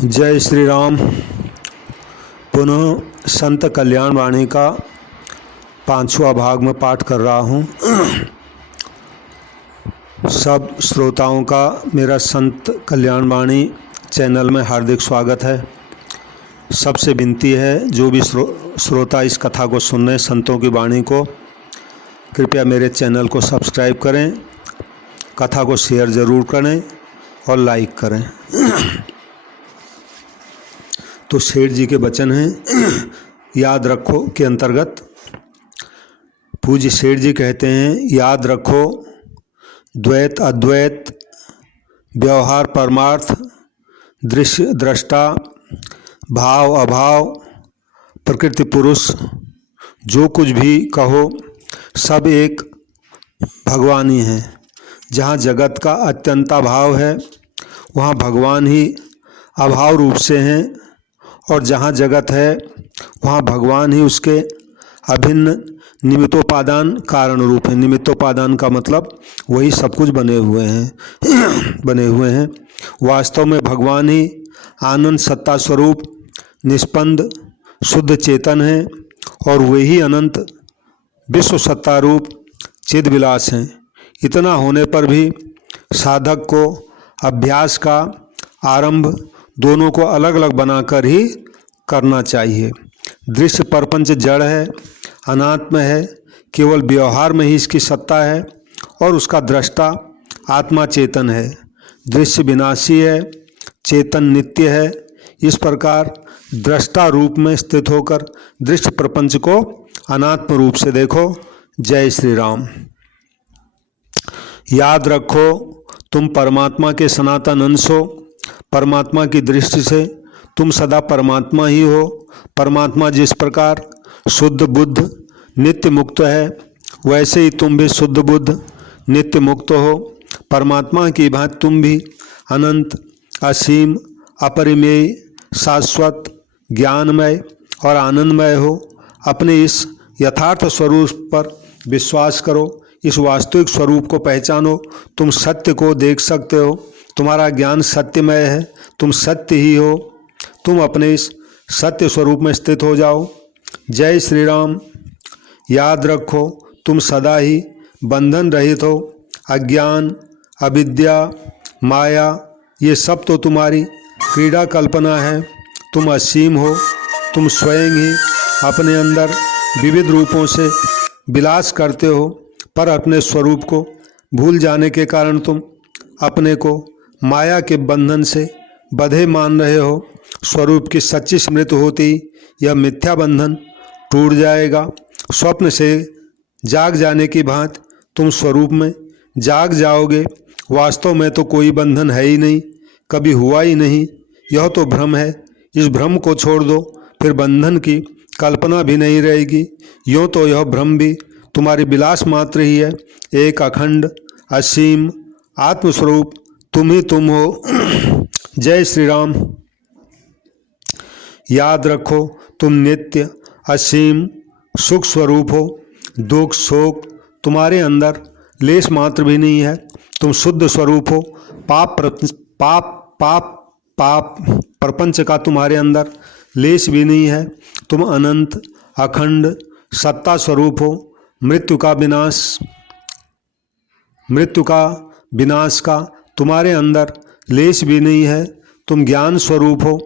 जय श्री राम। पुनः संत कल्याण वाणी का 5वां भाग में पाठ कर रहा हूँ। सब श्रोताओं का मेरा संत कल्याण वाणी चैनल में हार्दिक स्वागत है। सबसे विनती है, जो भी श्रोता इस कथा को सुन रहे हैं, संतों की वाणी को, कृपया मेरे चैनल को सब्सक्राइब करें, कथा को शेयर ज़रूर करें और लाइक करें। तो सेठ जी के वचन हैं याद रखो के अंतर्गत पूज्य सेठ जी कहते हैं, याद रखो द्वैत अद्वैत, व्यवहार परमार्थ, दृश्य दृष्टा, भाव अभाव, प्रकृति पुरुष, जो कुछ भी कहो सब एक भगवान ही है। जहाँ जगत का अत्यंताभाव है वहाँ भगवान ही अभाव रूप से हैं, और जहाँ जगत है वहाँ भगवान ही उसके अभिन्न निमित्तोपादान कारण रूप है। निमित्तोपादान का मतलब वही सब कुछ बने हुए हैं। वास्तव में भगवान ही आनंद सत्ता स्वरूप निष्पन्द शुद्ध चेतन है, और वही अनंत विश्व सत्ता रूप चिद विलास हैं। इतना होने पर भी साधक को अभ्यास का आरंभ दोनों को अलग अलग बनाकर ही करना चाहिए। दृश्य प्रपंच जड़ है, अनात्म है, केवल व्यवहार में ही इसकी सत्ता है, और उसका दृष्टा आत्मा चेतन है। दृश्य विनाशी है, चेतन नित्य है। इस प्रकार दृष्टा रूप में स्थित होकर दृश्य प्रपंच को अनात्म रूप से देखो। जय श्री राम। याद रखो तुम परमात्मा के सनातन अंश हो। परमात्मा की दृष्टि से तुम सदा परमात्मा ही हो। परमात्मा जिस प्रकार शुद्ध बुद्ध नित्य मुक्त है, वैसे ही तुम भी शुद्ध बुद्ध नित्य मुक्त हो। परमात्मा की भांति तुम भी अनंत, असीम, अपरिमेय, शाश्वत, ज्ञानमय और आनंदमय हो। अपने इस यथार्थ स्वरूप पर विश्वास करो, इस वास्तविक स्वरूप को पहचानो। तुम सत्य को देख सकते हो, तुम्हारा ज्ञान सत्यमय है, तुम सत्य ही हो। तुम अपने इस सत्य स्वरूप में स्थित हो जाओ। जय श्री राम। याद रखो तुम सदा ही बंधन रहित हो। अज्ञान, अविद्या, माया, ये सब तो तुम्हारी क्रीड़ा कल्पना है। तुम असीम हो। तुम स्वयं ही अपने अंदर विविध रूपों से विलास करते हो, पर अपने स्वरूप को भूल जाने के कारण तुम अपने को माया के बंधन से बंधे मान रहे हो। स्वरूप की सच्ची स्मृति होती यह मिथ्या बंधन टूट जाएगा। स्वप्न से जाग जाने की भांति तुम स्वरूप में जाग जाओगे। वास्तव में तो कोई बंधन है ही नहीं, कभी हुआ ही नहीं। यह तो भ्रम है। इस भ्रम को छोड़ दो, फिर बंधन की कल्पना भी नहीं रहेगी। यूँ तो यह भ्रम भी तुम्हारी विलास मात्र ही है। एक अखंड असीम आत्मस्वरूप तुम ही तुम हो। जय श्री राम। याद रखो तुम नित्य असीम सुख स्वरूप हो। दुख शोक तुम्हारे अंदर लेश मात्र भी नहीं है। तुम शुद्ध स्वरूप हो। पाप प्रपंच का तुम्हारे अंदर लेश भी नहीं है। तुम अनंत अखंड सत्ता स्वरूप हो। मृत्यु का विनाश का तुम्हारे अंदर लेश भी नहीं है। तुम ज्ञान स्वरूप हो,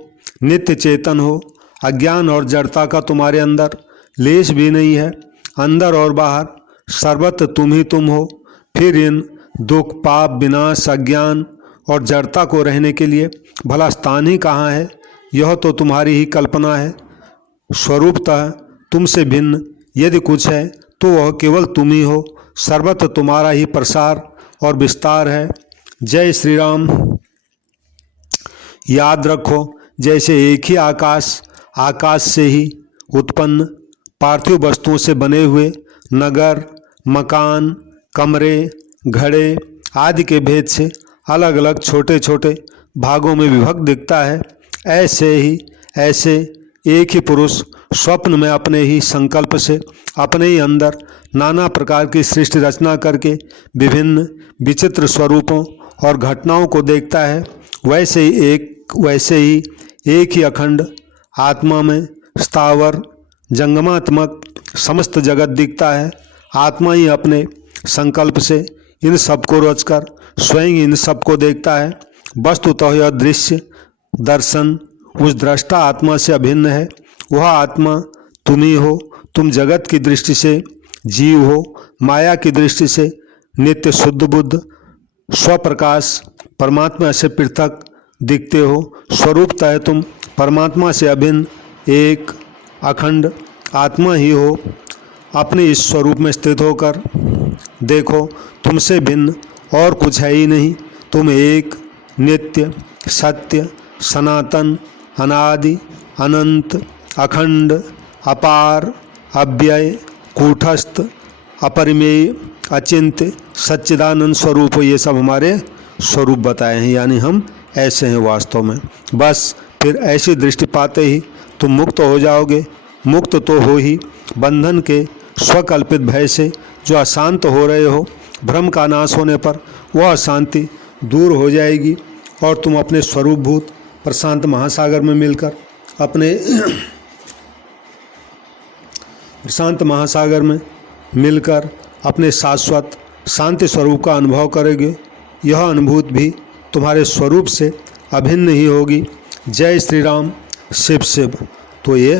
नित्य चेतन हो। अज्ञान और जड़ता का तुम्हारे अंदर लेश भी नहीं है। अंदर और बाहर सर्वत्र तुम ही तुम हो। फिर इन दुख पाप विनाश अज्ञान और जड़ता को रहने के लिए भला स्थान ही कहाँ है? यह तो तुम्हारी ही कल्पना है। स्वरूपतः तुमसे भिन्न यदि कुछ है तो वह केवल तुम ही हो। सर्वत्र तुम्हारा ही प्रसार और विस्तार है। जय श्री राम। याद रखो जैसे एक ही आकाश से ही उत्पन्न पार्थिव वस्तुओं से बने हुए नगर, मकान, कमरे, घड़े आदि के भेद से अलग अलग छोटे छोटे भागों में विभक्त दिखता है, ऐसे एक ही पुरुष स्वप्न में अपने ही संकल्प से अपने ही अंदर नाना प्रकार की सृष्टि रचना करके विभिन्न विचित्र स्वरूपों और घटनाओं को देखता है। वैसे ही एक ही अखंड आत्मा में स्थावर जंगमात्मक समस्त जगत दिखता है। आत्मा ही अपने संकल्प से इन सब को रचकर स्वयं इन सब को देखता है। वस्तुतः यह दृश्य दर्शन उस दृष्टा आत्मा से अभिन्न है। वह आत्मा तुम ही हो। तुम जगत की दृष्टि से जीव हो, माया की दृष्टि से नित्य शुद्ध बुद्ध स्वप्रकाश परमात्मा से पृथक दिखते हो। स्वरूपतः तुम परमात्मा से अभिन्न एक अखंड आत्मा ही हो। अपने इस स्वरूप में स्थित होकर देखो, तुमसे भिन्न और कुछ है ही नहीं। तुम एक नित्य सत्य सनातन अनादि अनंत अखंड अपार अव्यय कूटस्थ अपरिमेय अचिंत्य सच्चिदानंद स्वरूप हो। ये सब हमारे स्वरूप बताए हैं, यानी हम ऐसे हैं वास्तव में। बस फिर ऐसी दृष्टि पाते ही तुम मुक्त हो जाओगे। मुक्त तो हो ही बंधन के स्वकल्पित भय से जो अशांत हो रहे हो। भ्रम का नाश होने पर वह अशांति दूर हो जाएगी और तुम अपने स्वरूपभूत प्रशांत महासागर में मिलकर अपने प्रशांत महासागर में मिलकर अपने शाश्वत शांति स्वरूप का अनुभव करोगे। यह अनुभूति भी तुम्हारे स्वरूप से अभिन्न ही होगी। जय श्री राम। शिव शिव। तो ये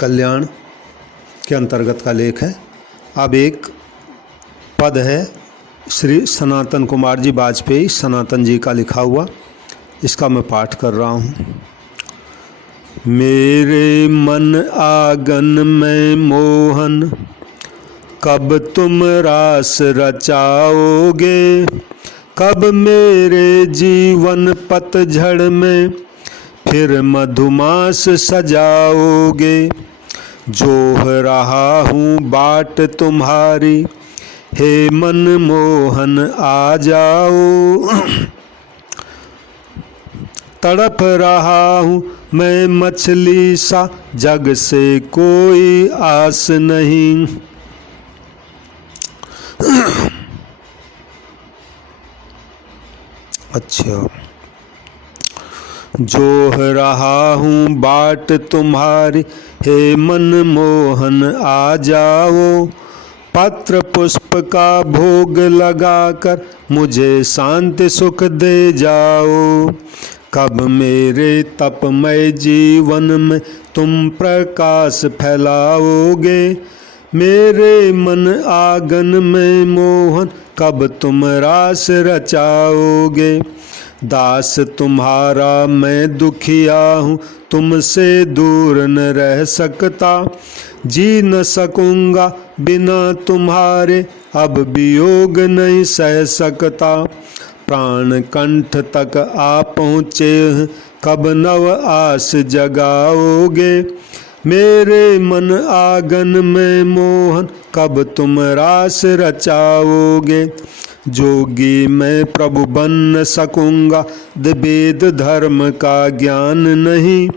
कल्याण के अंतर्गत का लेख है। अब एक पद है श्री सनातन कुमार जी वाजपेयी सनातन जी का लिखा हुआ, इसका मैं पाठ कर रहा हूँ। मेरे मन आंगन में मोहन कब तुम रास रचाओगे, कब मेरे जीवन पतझड़ में फिर मधुमास सजाओगे। जोह रहा हूँ बाट तुम्हारी, हे मन मोहन आ जाओ। तड़प रहा हूँ मैं मछली सा, जग से कोई आस नहीं। अच्छा। जोह रहा हूँ बाट तुम्हारी, हे मन मोहन आ जाओ। पत्र पुष्प का भोग लगाकर मुझे शांति सुख दे जाओ। कब मेरे तपमय जीवन में तुम प्रकाश फैलाओगे। मेरे मन आंगन में मोहन कब तुम रास रचाओगे। दास तुम्हारा मैं दुखिया हूँ, तुमसे दूर न रह सकता। जी न सकूँगा बिना तुम्हारे, अब वियोग नहीं सह सकता। प्राण कंठ तक आ पहुँचे हैं, कब नव आस जगाओगे। मेरे मन आंगन में मोहन कब तुम रास रचाओगे। जोगी मैं प्रभु बन न सकूँगा, वेद धर्म का ज्ञान नहीं।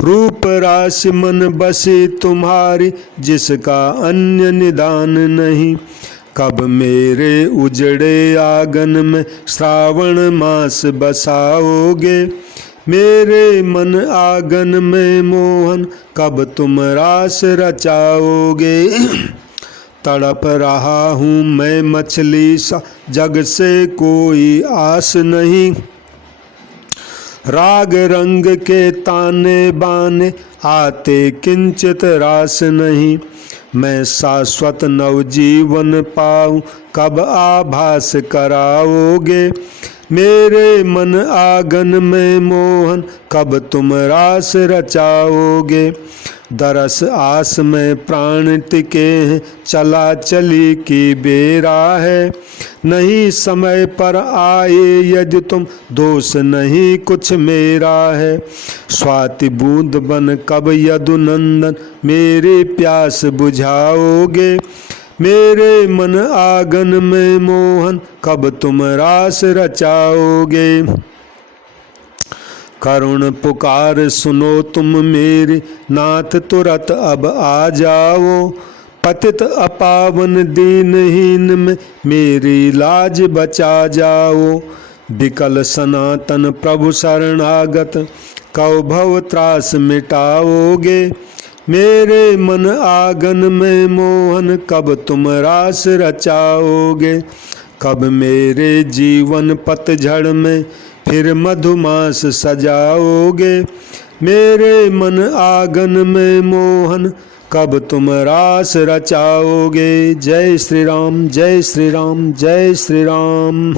रूप राशि मन बसी तुम्हारी, जिसका अन्य निदान नहीं। कब मेरे उजड़े आंगन में श्रावण मास बसाओगे। मेरे मन आंगन में मोहन कब तुम रास रचाओगे। तड़प रहा हूँ मैं मछली सा, जग से कोई आस नहीं। राग रंग के ताने बाने आते किंचित रास नहीं। मैं शाश्वत नवजीवन पाऊँ, कब आभास कराओगे। मेरे मन आंगन में मोहन कब तुम रास रचाओगे। दरस आस में प्राण टिके हैं, चला चली की बेरा है। नहीं समय पर आए यदि तुम, दोष नहीं कुछ मेरा है। स्वाति बूंद बन कब यदुनंदन, मेरी प्यास बुझाओगे। मेरे मन आंगन में मोहन कब तुम रास रचाओगे। करुण पुकार सुनो तुम मेरी, नाथ तुरत अब आ जाओ। पतित अपावन दीनहीन में मेरी लाज बचा जाओ। विकल सनातन प्रभु शरणागत, कब भव त्रास मिटाओगे। मेरे मन आंगन में मोहन कब तुम रास रचाओगे। कब मेरे जीवन पतझड़ में फिर मधुमास सजाओगे। मेरे मन आंगन में मोहन कब तुम रास रचाओगे। जय श्री राम, जय श्री राम, जय श्री राम।